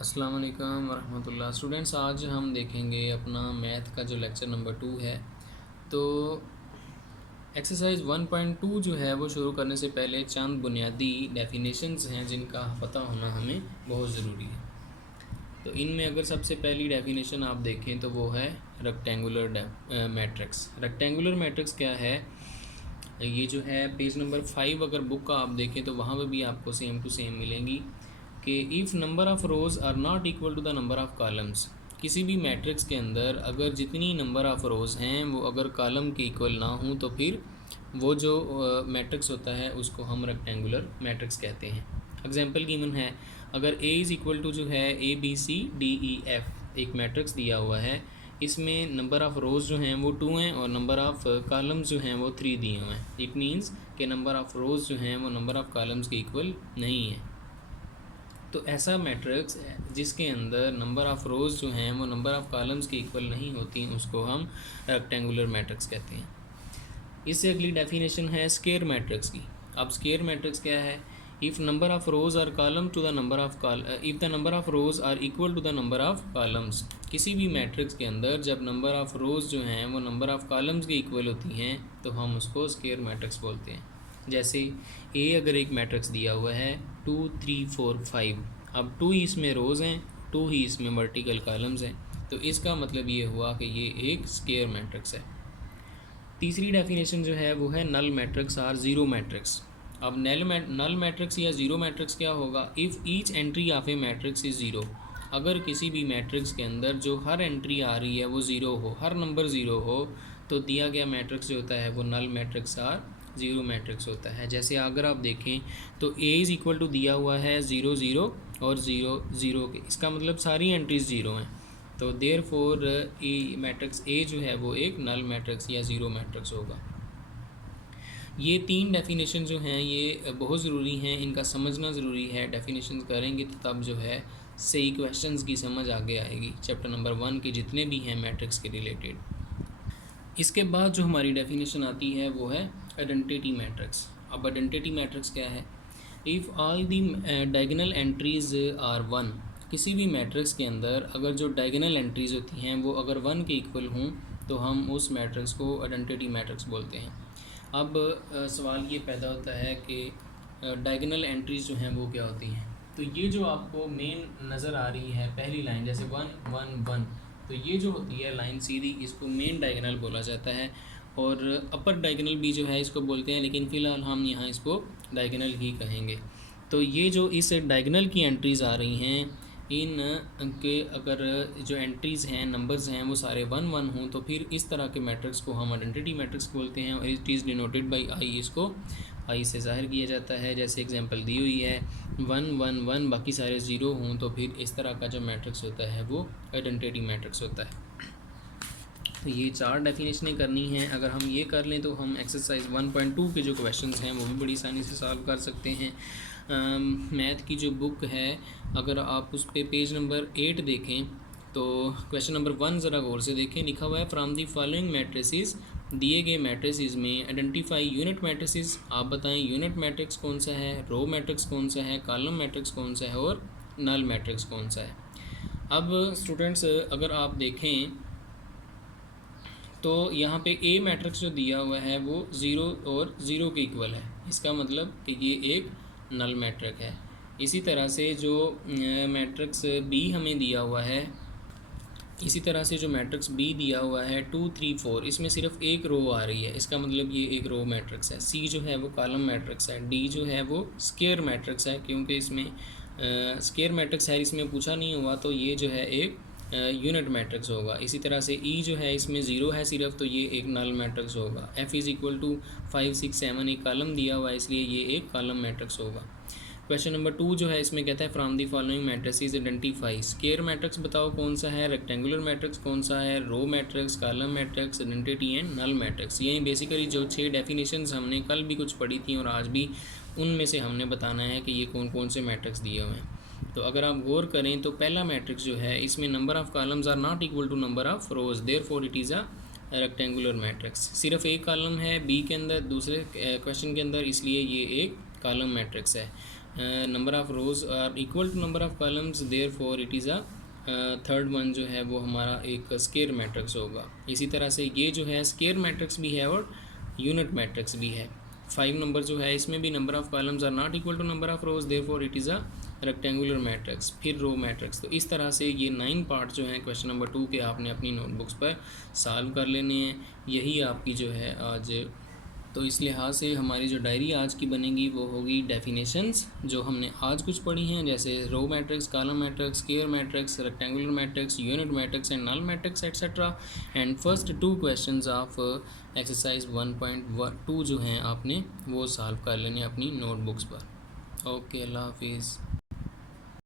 अस्सलाम वालेकुम वरहमतुल्लाह। स्टूडेंट्स, आज हम देखेंगे अपना मैथ का जो लेक्चर नंबर 2 है। तो एक्सरसाइज 1.2 जो है वो शुरू करने से पहले चंद बुनियादी डेफिनेशंस हैं जिनका पता होना हमें बहुत ज़रूरी है। तो इनमें अगर सबसे पहली डेफिनेशन आप देखें तो वो है रेक्टेंगुलर मैट्रिक्स। रेक्टेंगुलर मैट्रिक्स क्या है? ये जो है पेज नंबर 5 अगर बुक का आप देखें तो वहाँ पर भी आपको सेम टू सेम मिलेंगी कि if number of rows are not equal to the number of columns. किसी भी मैट्रिक्स के अंदर अगर जितनी नंबर ऑफ़ रोज़ हैं वो अगर कॉलम के इक्वल ना हों तो फिर वो जो मैट्रिक्स होता है उसको हम रेक्टेंगुलर मैट्रिक्स कहते हैं। एग्जांपल गिवन है, अगर ए इज़ इक्वल टू जो है ABCDEF एक मैट्रिक्स दिया हुआ है, इसमें नंबर ऑफ़ रोज़ जो हैं वो 2 हैं और नंबर ऑफ़ कॉलम्स जो हैं वो 3 दिए हुए हैं। इट मीन्स कि नंबर ऑफ़ रोज़ जो हैं वो नंबर ऑफ़ कॉलम्स के इक्वल नहीं है। तो ऐसा मैट्रिक्स जिसके अंदर नंबर ऑफ़ रोज़ जो हैं वो नंबर ऑफ़ कॉलम्स के इक्वल नहीं होती, उसको हम रेक्टेंगुलर मैट्रिक्स कहते हैं। इससे अगली डेफिनेशन है स्क्वायर मैट्रिक्स की। अब स्क्वायर मैट्रिक्स क्या है? If number of rows are column to the number of if the number of rows are equal to the number of columns. किसी भी मैट्रिक्स के अंदर जब नंबर ऑफ़ रोज़ जो हैं वो नंबर ऑफ़ कॉलम्स के इक्वल होती हैं तो हम उसको स्क्वायर मैट्रिक्स बोलते हैं। जैसे ए अगर एक मैट्रिक्स दिया हुआ है 2 3 4 5, अब 2 ही इसमें रोज़ हैं, 2 ही इसमें वर्टिकल कॉलम्स हैं, तो इसका मतलब ये हुआ कि ये एक स्क्वायर मैट्रिक्स है। तीसरी डेफिनेशन जो है वो है नल मैट्रिक्स और ज़ीरो मैट्रिक्स। अब नल मैट्रिक्स या ज़ीरो मैट्रिक्स क्या होगा? If each entry of A matrix is zero. अगर किसी भी मैट्रिक्स के अंदर जो हर एंट्री आ रही है वो ज़ीरो हो, हर नंबर ज़ीरो हो, तो दिया गया मैट्रिक्स जो होता है वो नल मैट्रिक्स और ज़ीरो मैट्रिक्स होता है। जैसे अगर आप देखें तो ए इज़ इक्वल टू दिया हुआ है 0 0 और 0 0 के, इसका मतलब सारी एंट्रीज ज़ीरो हैं। तो therefore a matrix A जो है वो एक नल मैट्रिक्स या ज़ीरो मैट्रिक्स होगा। ये 3 डेफिनेशन जो हैं ये बहुत ज़रूरी हैं, इनका समझना ज़रूरी है। डेफिनेशन करेंगे तो तब जो है सही क्वेश्चंस की समझ आगे आएगी चैप्टर नंबर 1 के जितने भी हैं मैट्रिक्स के रिलेटेड। इसके बाद जो हमारी डेफिनेशन आती है वो है आइडेंटिटी मैट्रिक्स। अब आइडेंटिटी मैट्रिक्स क्या है? If all the diagonal entries are 1। किसी भी मैट्रिक्स के अंदर अगर जो डायगोनल एंट्रीज़ होती हैं वो अगर 1 के इक्वल हों तो हम उस मैट्रिक्स को आइडेंटिटी मैट्रिक्स बोलते हैं। अब सवाल ये पैदा होता है कि डायगोनल एंट्रीज़ जो हैं वो क्या होती हैं? तो ये जो आपको मेन नज़र आ रही है पहली लाइन, जैसे 1 1 1, तो ये जो होती है लाइन सीधी, इसको मेन डायगोनल बोला जाता है। और अपर डायगोनल भी जो है इसको बोलते हैं, लेकिन फ़िलहाल हम यहाँ इसको डायगोनल ही कहेंगे। तो ये जो इस डायगोनल की एंट्रीज़ आ रही हैं, इन के अगर जो एंट्रीज़ हैं नंबर्स हैं वो सारे 1 1 हों तो फिर इस तरह के मैट्रिक्स को हम आइडेंटिटी मैट्रिक्स बोलते हैं। और it is denoted by I, इसको आई से ज़ाहिर किया जाता है। जैसे एग्जांपल दी हुई है 1 1 1, बाकी सारे ज़ीरो हों तो फिर इस तरह का जो मैट्रिक्स होता है वो आइडेंटिटी मैट्रिक्स होता है। तो ये 4 डेफिनेशनें करनी हैं। अगर हम ये कर लें तो हम एक्सरसाइज 1.2 के जो क्वेश्चंस हैं वो भी बड़ी आसानी से सॉल्व कर सकते हैं। मैथ की जो बुक है अगर आप उस पे पेज नंबर 8 देखें तो क्वेश्चन नंबर 1 ज़रा गौर से देखें। लिखा हुआ है फ्रॉम दी फॉलोइंग मैट्रिसेस, दिए गए मैट्रिसेस में आइडेंटिफाई यूनिट मैट्रिसेस। आप बताएं यूनिट मैट्रिक्स कौन सा है, रो मैट्रिक्स कौन सा है, कॉलम मैट्रिक्स कौन सा है और नल मैट्रिक्स कौन सा है। अब स्टूडेंट्स अगर आप देखें तो यहाँ पे ए मैट्रिक्स जो दिया हुआ है वो 0 और 0 के इक्वल है, इसका मतलब कि ये एक नल मैट्रिक है। इसी तरह से जो मैट्रिक्स बी हमें दिया हुआ है, इसी तरह से जो मैट्रिक्स बी दिया हुआ है 2 3 4, इसमें सिर्फ एक रो आ रही है, इसका मतलब ये एक रो मैट्रिक्स है। सी जो है वो कॉलम मैट्रिक्स है। डी जो है वो स्क्वायर मैट्रिक्स है, क्योंकि इसमें स्क्वायर मैट्रिक्स है, इसमें पूछा नहीं हुआ, तो ये जो है एक यूनिट मैट्रिक्स होगा। इसी तरह से ई जो है इसमें ज़ीरो है सिर्फ, तो ये एक नल मैट्रिक्स होगा। एफ़ इज़ इक्वल टू 5 6 7 एक कॉलम दिया हुआ है, इसलिए ये एक कॉलम मैट्रिक्स होगा। क्वेश्चन नंबर 2 जो है इसमें कहता है from the following matrices identify. Square matrix बताओ कौन सा है, रेक्टेंगुलर मैट्रिक्स कौन सा है, row matrix, column matrix, identity and null matrix. ये बेसिकली जो 6 डेफिनेशंस हमने कल भी कुछ पढ़ी थी और आज भी, उनमें से हमने बताना है कि ये कौन कौन से मैट्रिक्स दिए हुए हैं। तो अगर आप गौर करें तो पहला मैट्रिक्स जो है इसमें number of columns are not equal to number of rows, therefore it is a rectangular matrix. सिर्फ एक कॉलम है बी के अंदर, दूसरे क्वेश्चन के अंदर, इसलिए ये एक कॉलम मैट्रिक्स है। Number of rows are equal to number of columns, therefore it is a third one जो है वो हमारा एक स्केयर मैट्रिक्स होगा। इसी तरह से ये जो है स्केयर मैट्रिक्स भी है और यूनिट मैट्रिक्स भी है। 5 नंबर जो है इसमें भी number of columns are not equal to number of rows, therefore it is a rectangular matrix, फिर रो मैट्रिक्स। तो इस तरह से ये 9 पार्ट जो हैं क्वेश्चन नंबर 2 के आपने अपनी नोटबुक्स पर सॉल्व कर लेने हैं। यही आपकी जो है आज, तो इस लिहाज से हमारी जो डायरी आज की बनेगी वो होगी डेफिनेशंस जो हमने आज कुछ पढ़ी हैं, जैसे row matrix, column matrix, square matrix, rectangular matrix, unit matrix and null matrix etcetera. And first 2 questions of exercise 1.2 जो हैं आपने वो सॉल्व कर लेने अपनी नोटबुक्स पर। ओके, अल्लाह हाफिज़।